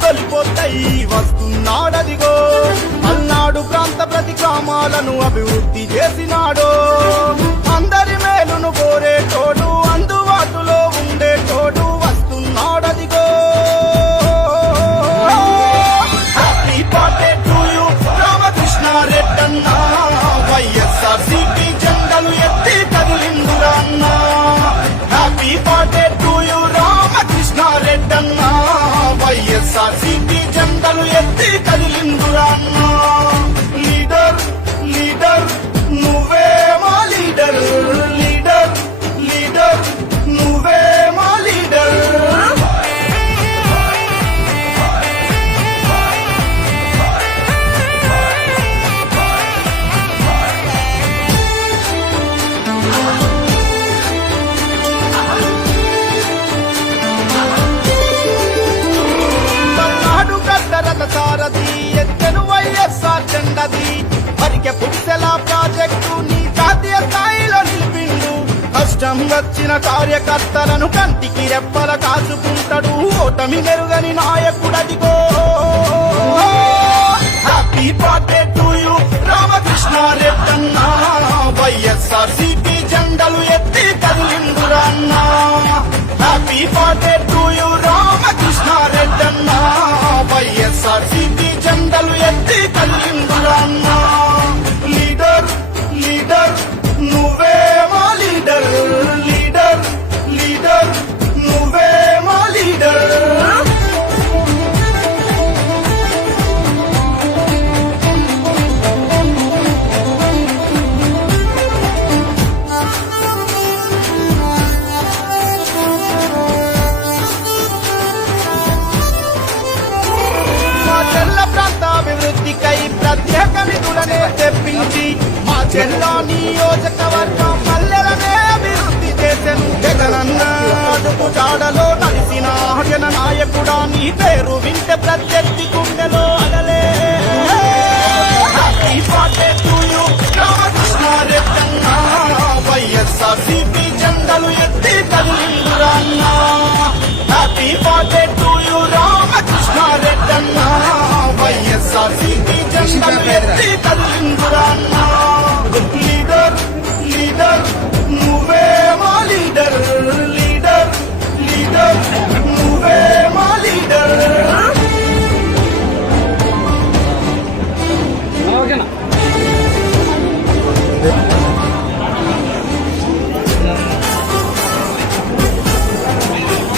తొలిపోతాయి వస్తున్నాడదిగో పల్నాడు ప్రాంత ప్రతి గ్రామాలను అభివృద్ధి చేసినాడో అందరి మేలును కోరేటోడు అందుబాటులో ఉండేటోడు వస్తున్నాడదిగో హ్యాపీ బర్త్డే టు యు రామకృష్ణారెడ్డన్న వైఎస్ఆర్సీపీ జెండలు ఎత్తి కదిలిందురా అన్న హ్యాపీ బర్త్డే టు యు రామకృష్ణారెడ్డన్న వైఎస్ఆర్సీపీ జెండలు ఎత్తి కదిలిందురా అన్న లీడర్ లీడర్ నువ్వే మా లీడర్ లీడర్ లీడర్ నువ్వే మా లీడర్ పల్నాడు గడ్డరథ సారథి ఎత్తెను వైఎస్ఆర్ జెండది మరికె పుట్టెల ప్రాజెక్టు నీ జాతీయ స్థాయిలో నిలిపిండు కష్టం వచ్చిన కార్యకర్తలను కంటికి రెప్పల కాచుకుంటాడు ఓటమి మెరుగని నాయకుడదిగో హ్యాపీ బర్త్డే టు యు రామకృష్ణారెడ్డన్న వైఎస్ఆర్సీపీ జెండలు ఎత్తి కదిలిందురా అన్న హ్యాపీ బర్త్డే టు యు రామకృష్ణారెడ్డన్న వైఎస్ఆర్సీపీ జెండలు ఎత్తి కదిలిందురా అన్న లీడర్ లీడర్ నువ్వే మా లీడర్ లీడర్ లీడర్ నువ్వే మా లీడర్ మా చెల్ల ప్రాంత అభివృద్ధికై ప్రత్యేక నిధులనే తెప్పించి మా జిల్లా నియోజకవర్గం పల్లెలనే అభివృద్ధి చేసెను జగనన్న అడుగు జాడలో నడిసిన జన నాయకుడా నీ పేరు వింటే ప్రత్యర్థి గుండెలో అలలే హ్యాపీ బర్త్డే టు యు రామకృష్ణారెడ్డన్న వైఎస్ఆర్సీపీ జెండలు ఎత్తి కదిలిందురా అన్న హ్యాపీ బర్త్డే టు యు రామకృష్ణారెడ్డన్న వైఎస్ఆర్సీపీ జెండలు ఎత్తి కదిలిందురా అన్న